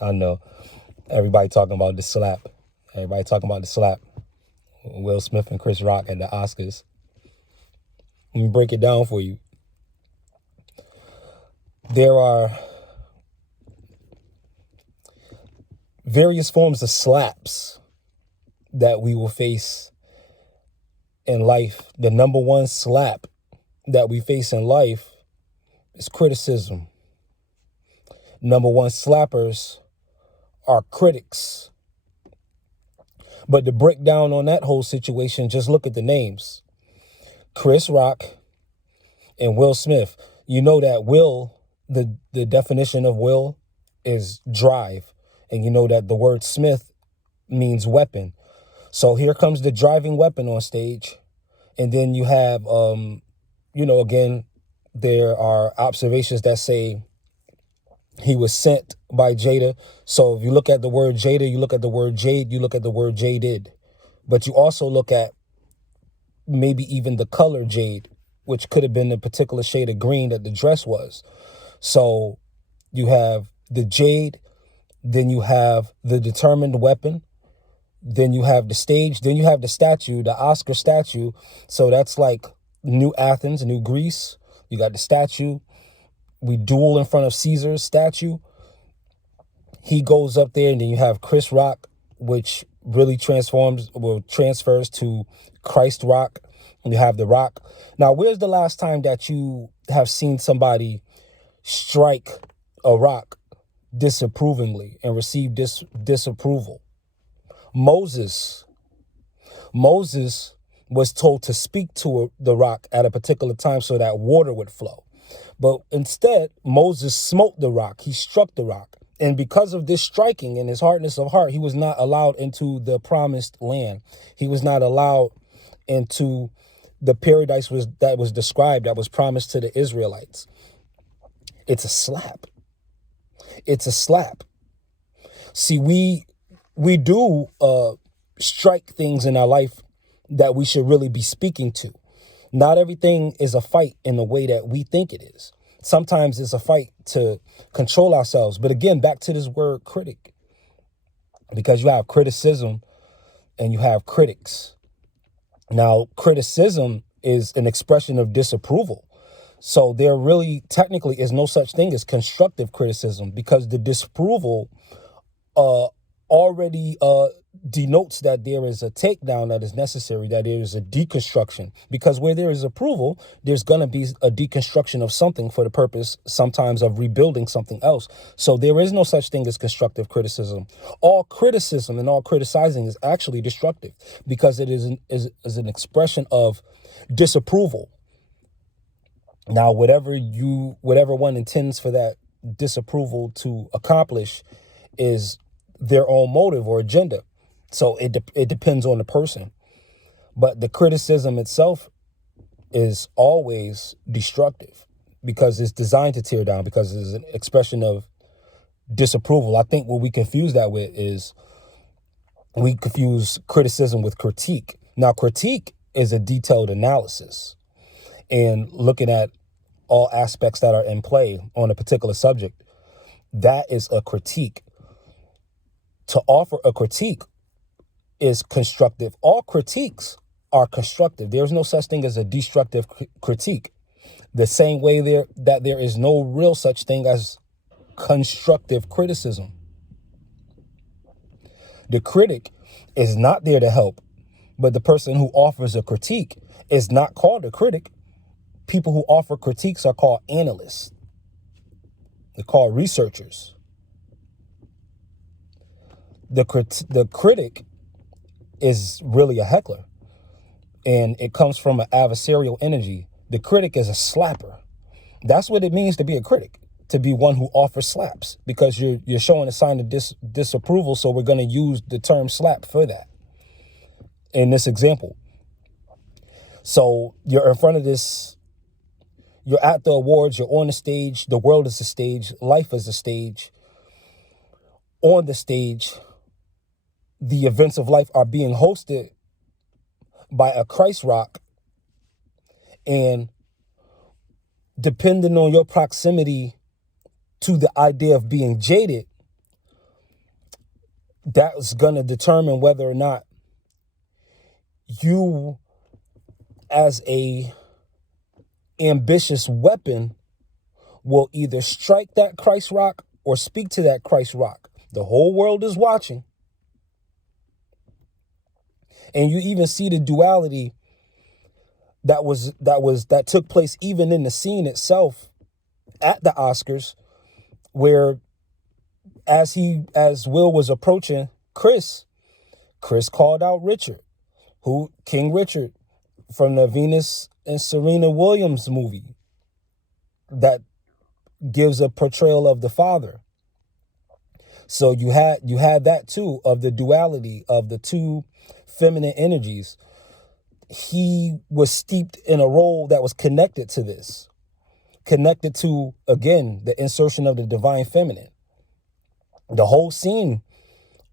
I know. Everybody talking about the slap. Everybody talking about the slap. Will Smith and Chris Rock at the Oscars. Let me break it down for you. There are various forms of slaps that we will face in life. The number one slap that we face in life is criticism. Number one slappers are critics. But to break down on that whole situation, just look at the names. Chris Rock and Will Smith. You know that will, the definition of will is drive. And you know that the word Smith means weapon. So here comes the driving weapon on stage. And then you have, again, there are observations that say he was sent by Jada. So if you look at the word Jada, you look at the word Jade, you look at the word jaded. But you also look at maybe even the color jade, which could have been the particular shade of green that the dress was. So you have the jade, then you have the determined weapon, then you have the stage, then you have the statue, the Oscar statue. So that's like New Athens, New Greece. You got the statue. We duel in front of Caesar's statue. He goes up there, and then you have Chris Rock, which really transfers to Christ Rock. And you have the Rock. Now, where's the last time that you have seen somebody strike a rock disapprovingly and receive disapproval? Moses was told to speak to the rock at a particular time so that water would flow. But instead, Moses smote the rock. He struck the rock. And because of this striking and his hardness of heart, he was not allowed into the promised land. He was not allowed into the paradise that was described, that was promised to the Israelites. It's a slap. It's a slap. See, we do strike things in our life that we should really be speaking to. Not everything is a fight in the way that we think it is. Sometimes it's a fight to control ourselves. But again, back to this word critic, because you have criticism and you have critics. Now, criticism is an expression of disapproval. So there really technically is no such thing as constructive criticism, because the disapproval already denotes that there is a takedown that is necessary, that there is a deconstruction. Because where there is approval, there's going to be a deconstruction of something for the purpose sometimes of rebuilding something else. So there is no such thing as constructive criticism. All criticism and all criticizing is actually destructive, because it is an expression of disapproval. Now, whatever one intends for that disapproval to accomplish is their own motive or agenda. So it depends on the person. But the criticism itself is always destructive, because it's designed to tear down, because it's an expression of disapproval. I think what we confuse that with is we confuse criticism with critique. Now, critique is a detailed analysis and looking at all aspects that are in play on a particular subject. That is a critique. To offer a critique is constructive. All critiques are constructive. There's no such thing as a destructive critique. The same way that there is no real such thing as constructive criticism. The critic is not there to help, but the person who offers a critique is not called a critic. People who offer critiques are called analysts. They're called researchers. The critic is really a heckler, and it comes from an adversarial energy. The critic is a slapper. That's what it means to be a critic, to be one who offers slaps, because you're showing a sign of disapproval. So we're going to use the term slap for that in this example. So you're in front of this, you're at the awards, you're on the stage, the world is a stage, life is a stage. On the stage, the events of life are being hosted by a Christ Rock, and depending on your proximity to the idea of being jaded, that's going to determine whether or not you, as a ambitious weapon, will either strike that Christ rock or speak to that Christ rock. The whole world is watching. And you even see the duality that took place even in the scene itself at the Oscars, where as Will was approaching Chris called out King Richard from the Venus and Serena Williams movie that gives a portrayal of the father. So you had that too, of the duality of the two feminine energies. He was steeped in a role that was connected to this, connected to, again, the insertion of the divine feminine. The whole scene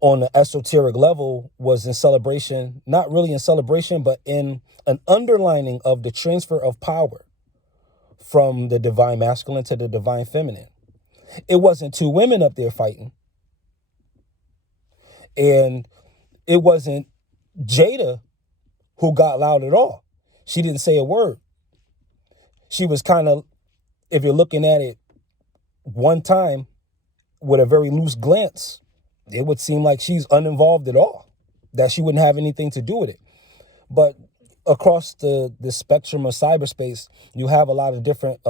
on the esoteric level was in celebration, not really in celebration, but in an underlining of the transfer of power from the divine masculine to the divine feminine. It wasn't two women up there fighting. And it wasn't Jada who got loud at all. She didn't say a word. She was kind of, if you're looking at it one time with a very loose glance, it would seem like she's uninvolved at all, that she wouldn't have anything to do with it. But across the spectrum of cyberspace, you have a lot of different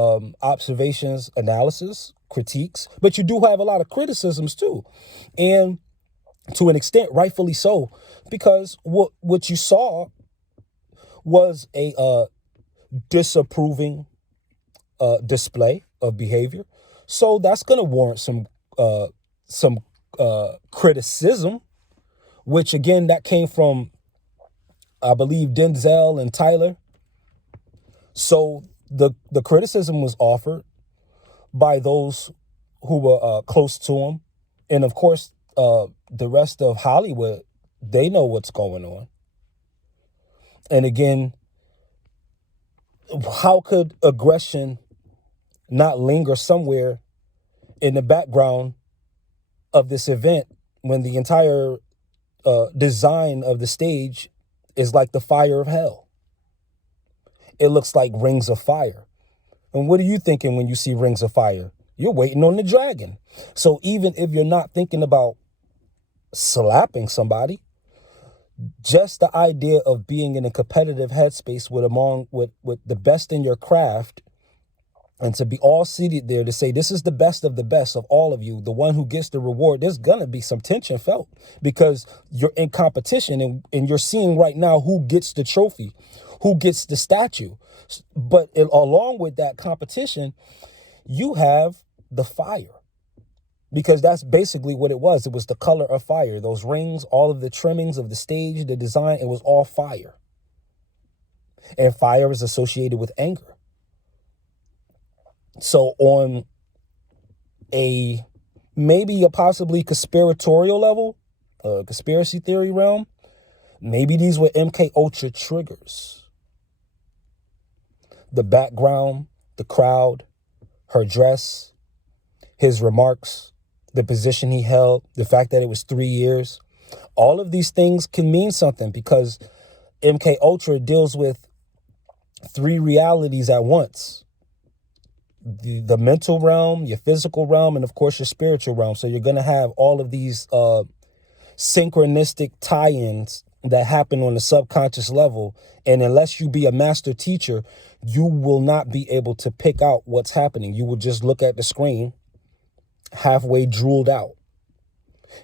observations, analysis, critiques, but you do have a lot of criticisms too. And to an extent, rightfully so, because what you saw was a disapproving display of behavior. So that's going to warrant some criticism, which again, that came from, I believe, Denzel and Tyler. So the criticism was offered by those who were close to him. And of course, the rest of Hollywood, they know what's going on. And again, how could aggression not linger somewhere in the background of this event when the entire design of the stage is like the fire of hell? It looks like rings of fire. And what are you thinking when you see rings of fire? You're waiting on the dragon. So even if you're not thinking about slapping somebody, just the idea of being in a competitive headspace with the best in your craft, and to be all seated there to say, this is the best of all of you, the one who gets the reward, there's going to be some tension felt because you're in competition and you're seeing right now who gets the trophy, who gets the statue. But along with that competition, you have the fire, because that's basically what it was. It was the color of fire. Those rings, all of the trimmings of the stage, the design, it was all fire. And fire is associated with anger. So on maybe a possibly conspiratorial level, conspiracy theory realm, maybe these were MK Ultra triggers. The background, the crowd, her dress, his remarks, the position he held, the fact that it was 3 years. All of these things can mean something because MK Ultra deals with 3 realities at once. The mental realm, your physical realm, and of course your spiritual realm. So you're going to have all of these synchronistic tie-ins that happen on the subconscious level. And unless you be a master teacher, you will not be able to pick out what's happening. You will just look at the screen halfway drooled out,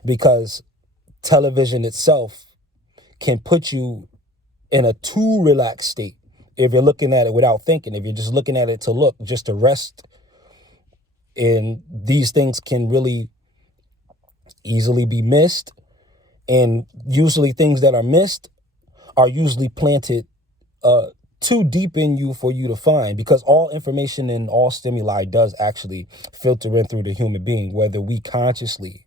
because television itself can put you in a too relaxed state if you're looking at it without thinking. If you're just looking at it to look, just to rest, and these things can really easily be missed. And usually things that are missed are usually planted too deep in you for you to find, because all information and all stimuli does actually filter in through the human being, whether we consciously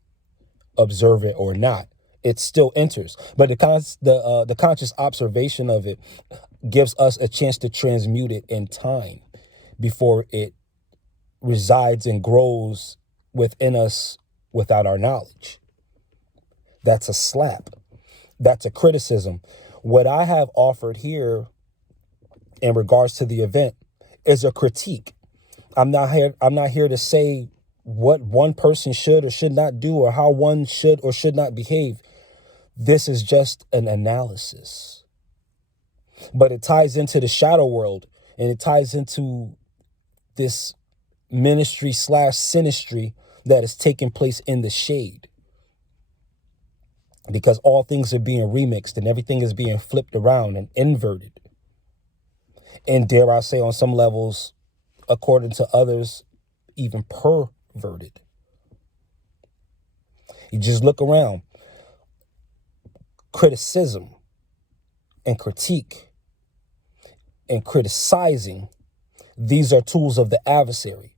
observe it or not. It still enters, but the conscious observation of it gives us a chance to transmute it in time before it resides and grows within us without our knowledge. That's a slap. That's a criticism. What I have offered here in regards to the event is a critique. I'm not here to say what one person should or should not do or how one should or should not behave. This is just an analysis. But it ties into the shadow world, and it ties into this ministry / sinistry that is taking place in the shade. Because all things are being remixed and everything is being flipped around and inverted. And dare I say, on some levels, according to others, even perverted. You just look around. Criticism and critique and criticizing, these are tools of the adversary.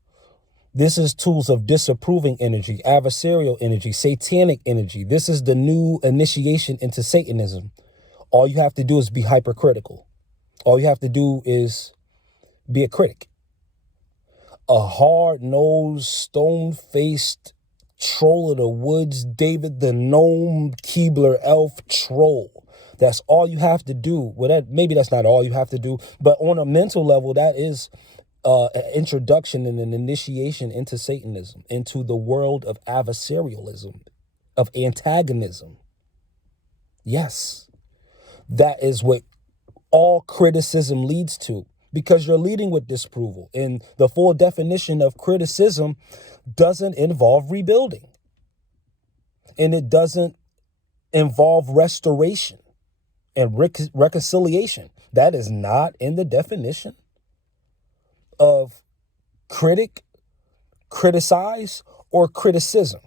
This is tools of disapproving energy, adversarial energy, satanic energy. This is the new initiation into Satanism. All you have to do is be hypercritical. All you have to do is be a critic. A hard-nosed, stone-faced troll of the woods, David the gnome, Keebler elf troll. That's all you have to do. Well, maybe that's not all you have to do, but on a mental level, that is an introduction and an initiation into Satanism, into the world of adversarialism, of antagonism. Yes, that is what all criticism leads to, because you're leading with disapproval. And the full definition of criticism doesn't involve rebuilding. And it doesn't involve restoration and reconciliation. That is not in the definition of critic, criticize, or criticism.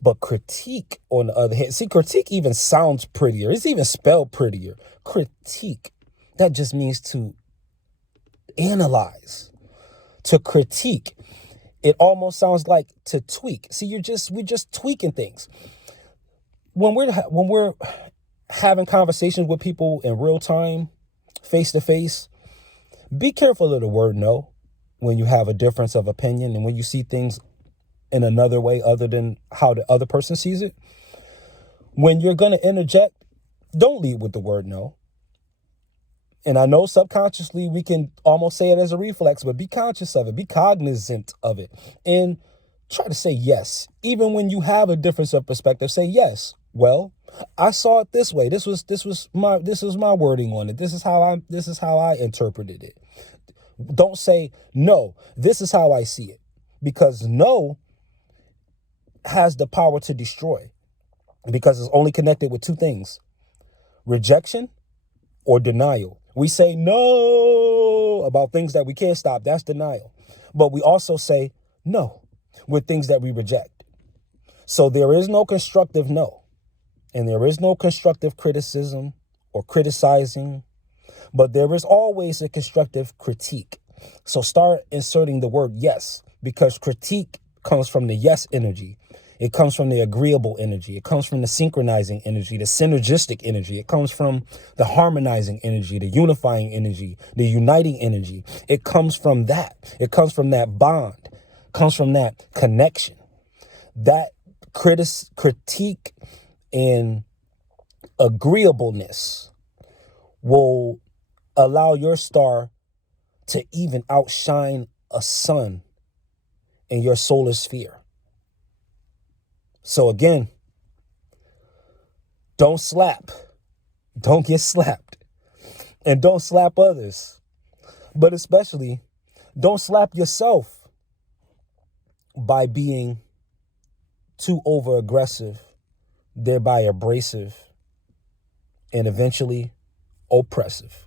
But critique, on the other hand, see, critique even sounds prettier. It's even spelled prettier. Critique, that just means to analyze, to critique. It almost sounds like to tweak. See, we're just tweaking things. When we're having conversations with people in real time, face to face, be careful of the word no when you have a difference of opinion and when you see things in another way other than how the other person sees it. When you're going to interject, don't lead with the word no. And I know subconsciously we can almost say it as a reflex, but be conscious of it, be cognizant of it, and try to say yes. Even when you have a difference of perspective, say yes. Well, I saw it this way. This was my wording on it. This is how I interpreted it. Don't say no. This is how I see it, because no has the power to destroy, because it's only connected with two things: rejection or denial. We say no about things that we can't stop. That's denial. But we also say no with things that we reject. So there is no constructive no. And there is no constructive criticism or criticizing. But there is always a constructive critique. So start inserting the word yes, because critique comes from the yes energy. It comes from the agreeable energy. It comes from the synchronizing energy, the synergistic energy. It comes from the harmonizing energy, the unifying energy, the uniting energy. It comes from that. It comes from that bond. It comes from that connection. That critique and agreeableness will allow your star to even outshine a sun in your solar sphere. So again, don't slap, don't get slapped, and don't slap others. But especially, don't slap yourself by being too over aggressive, thereby abrasive, and eventually oppressive.